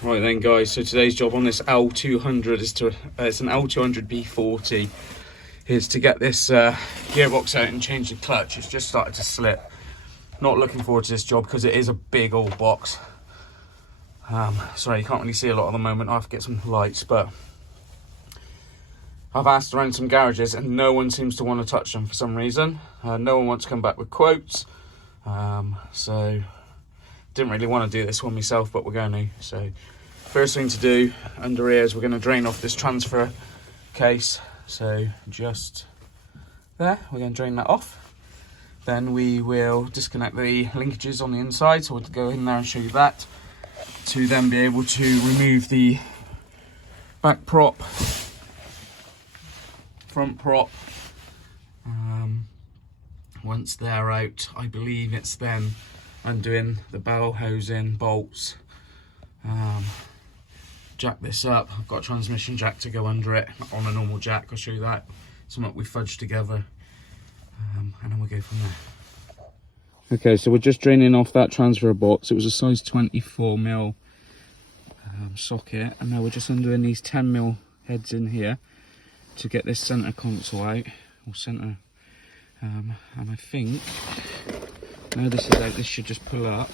Right then guys, so today's job on this L200 is to, it's an L200 B40, is to get this gearbox out and change the clutch. It's just started to slip. Not looking forward to this job because it is a big old box. Sorry, you can't really see a lot at the moment. I have to get some lights, but I've asked around some garages and no one seems to want to touch them for some reason. No one wants to come back with quotes. So didn't really want to do this one myself, but we're going to. So first thing to do under here is we're going to drain off this transfer case. So just there, we're going to drain that off. Then we will disconnect the linkages on the inside, so we'll go in there and show you that, to then be able to remove the back prop, front prop. Once they're out, I believe it's then undoing the bell housing, bolts, jack this up. I've got a transmission jack to go under it on a normal jack. I'll show you that. Something we fudged together, and then we'll go from there. Okay, so we're just draining off that transfer box. It was a size 24mm socket, and now we're just undoing these 10mm heads in here to get this centre console out, or centre. And I think now this is out, this should just pull up,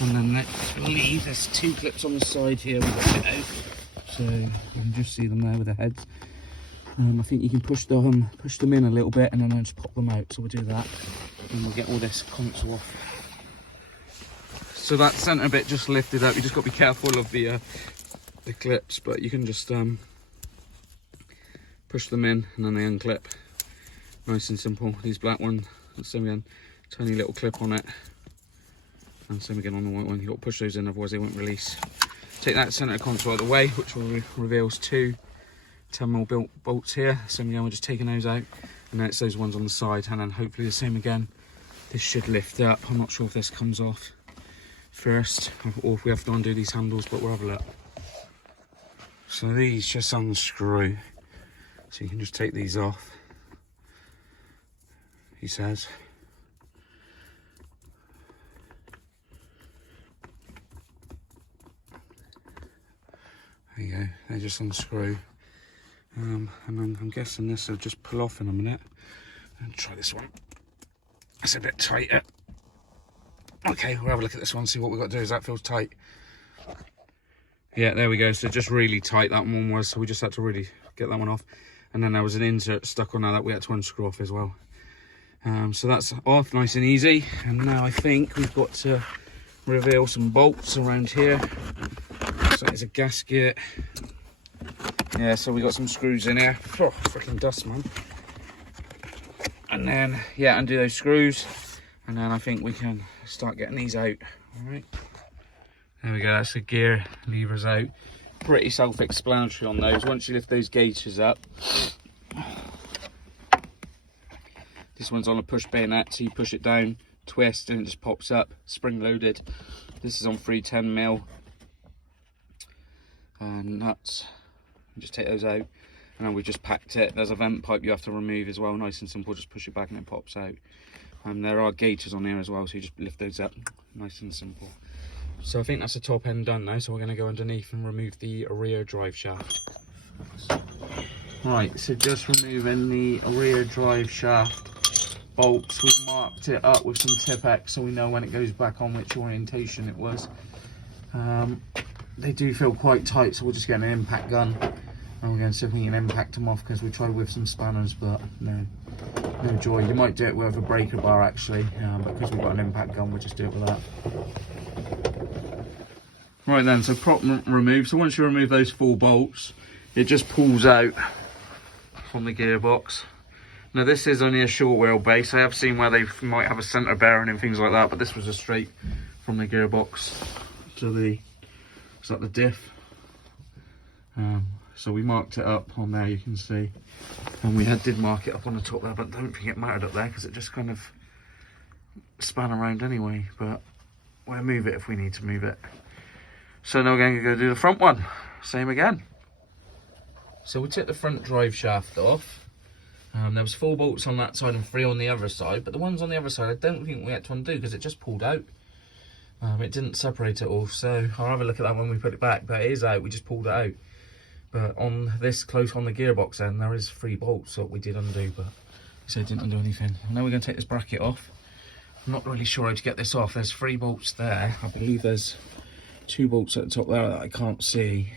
and then I believe there's two clips on the side here with it out, so you can just see them there with the heads. I think you can push them in a little bit and then I'll just pop them out, so we'll do that and we'll get all this console off. So that centre bit just lifted up. You just got to be careful of the clips, but you can just push them in and then they unclip. Nice and simple. These black ones, same again, tiny little clip on it, and same again on the white one. You've got to push those in, otherwise they won't release. Take that centre console out of the way, which reveals two 10mm bolts here. Same again, we're just taking those out, and then it's those ones on the side, and then hopefully the same again. This should lift up. I'm not sure if this comes off first, or if we have to undo these handles, but we'll have a look. So these just unscrew, so you can just take these off, he says. There you go, they just unscrew. And I'm guessing this will just pull off in a minute. And try this one. It's a bit tighter. Okay, we'll have a look at this one, see what we've got to do. That feels tight. Yeah, there we go. So just really tight that one was, so we just had to really get that one off. And then there was an insert stuck on that we had to unscrew off as well. So that's off, nice and easy. And now I think we've got to reveal some bolts around here. So it's a gasket. Yeah, so we got some screws in here. Oh, freaking dust, man. And then, yeah, undo those screws. And then I think we can start getting these out. All right. There we go, that's the gear levers out. Pretty self-explanatory on those. Once you lift those gauges up, this one's on a push bayonet, so you push it down, twist, and it just pops up, spring-loaded. This is on 310mm nuts. Just take those out, and then we just packed it. There's a vent pipe you have to remove as well, nice and simple. Just push it back and it pops out. There are gaiters on here as well, so you just lift those up, nice and simple. So I think that's the top end done now, so we're going to go underneath and remove the rear drive shaft. Right, so just removing the rear drive shaft bolts. We've marked it up with some Tip-X so we know when it goes back on which orientation it was. They do feel quite tight, so we'll just get an impact gun and we're going to see if we can impact them off, because we tried with some spanners, but no joy. You might do it with a breaker bar actually, but because we've got an impact gun, we'll just do it with that. Right then, so prop removed. So once you remove those 4 bolts, it just pulls out from the gearbox. Now this is only a short wheelbase. I have seen where they might have a centre bearing and things like that, but this was just straight from the gearbox to the, is that the diff? So we marked it up on there, you can see, and we did mark it up on the top there, but I don't think it mattered up there because it just kind of span around anyway, but we'll move it if we need to move it. So now we're going to go do the front one, same again. So we took the front drive shaft off. There was 4 bolts on that side and 3 on the other side, but the ones on the other side I don't think we had to undo because it just pulled out. It didn't separate it all, so I'll have a look at that when we put it back. But it is out, we just pulled it out. But on this close on the gearbox end, there is 3 bolts that we did undo, but so it didn't undo anything. Now we're going to take this bracket off. I'm not really sure how to get this off. There's 3 bolts there. I believe there's 2 bolts at the top there that I can't see.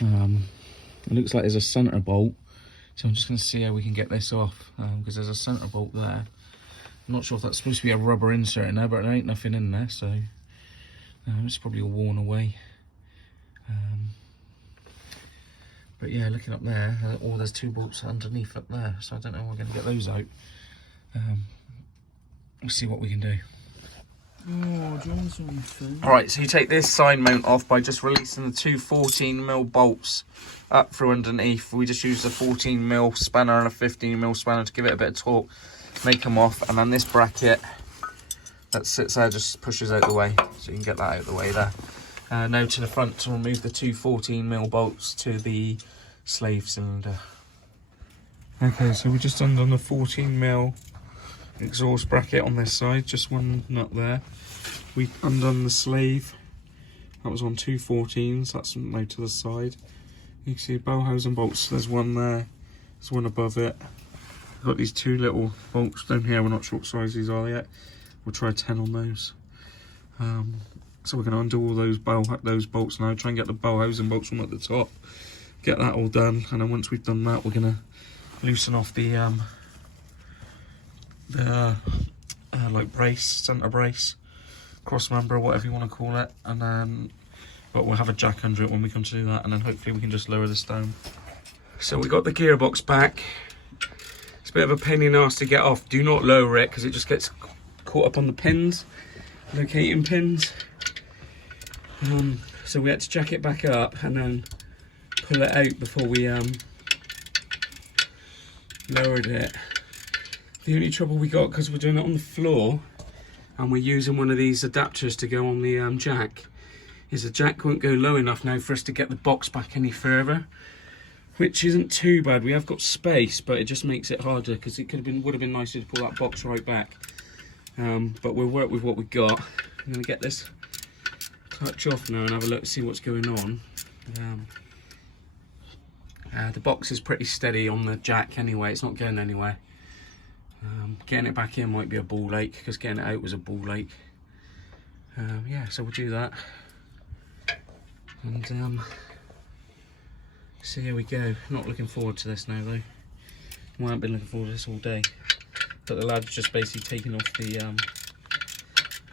It looks like there's a centre bolt, so I'm just going to see how we can get this off, because there's a centre bolt there. I'm not sure if that's supposed to be a rubber insert in there, but there ain't nothing in there, so it's probably all worn away. But yeah, looking up there, there's 2 bolts underneath up there, so I don't know how we're going to get those out. We'll see what we can do. Alright, so you take this side mount off by just releasing the 2 14mm bolts up through underneath. We just use a 14mm spanner and a 15mm spanner to give it a bit of torque, make them off, and then this bracket that sits there just pushes out the way, so you can get that out of the way there. Now to the front to remove the 2 14mm bolts to the slave cylinder. Okay, so we just undone the 14mm exhaust bracket on this side, just one nut there. We undone the slave, that was on 2 14s, that's now to the side. You can see bell housing bolts, there's one there, there's one above it. We've got these 2 little bolts down here, we're not sure what size these are yet. We'll try 10 on those. So we're going to undo all those bolts now, try and get the bell housing bolts from at the top, get that all done, and then once we've done that, we're going to loosen off the like brace, centre brace, cross member, whatever you want to call it, and then but we'll have a jack under it when we come to do that, and then hopefully we can just lower this down. So we got the gearbox back. It's a bit of a pain in the arse to get off. Do not lower it because it just gets caught up on the pins, locating pins. So we had to jack it back up and then pull it out before we lowered it. The only trouble we got, because we're doing it on the floor and we're using one of these adapters to go on the jack, is the jack won't go low enough now for us to get the box back any further, which isn't too bad. We have got space, but it just makes it harder because it would have been nicer to pull that box right back. But we'll work with what we got. I'm going to get this clutch off now and have a look to see what's going on. The box is pretty steady on the jack anyway, it's not going anywhere. Getting it back in might be a ball ache, because getting it out was a ball ache. Yeah, so we'll do that. And see how we go. Not looking forward to this now though. Well, I haven't been looking forward to this all day. But the lad's just basically taking off the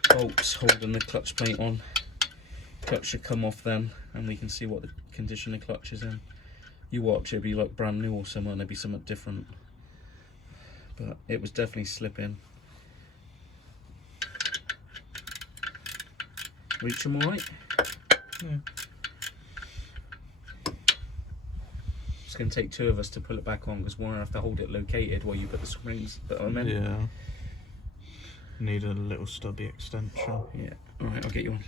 bolts holding the clutch plate on. Clutch should come off then, and we can see what the condition the clutch is in. You watch, it'll be like brand new or something, it'll be something different. But it was definitely slipping. Reach them alright? Yeah. It's going to take 2 of us to pull it back on, because one will have to hold it located while you put the springs in. Yeah. Need a little stubby extension. Yeah. Alright, I'll get you one.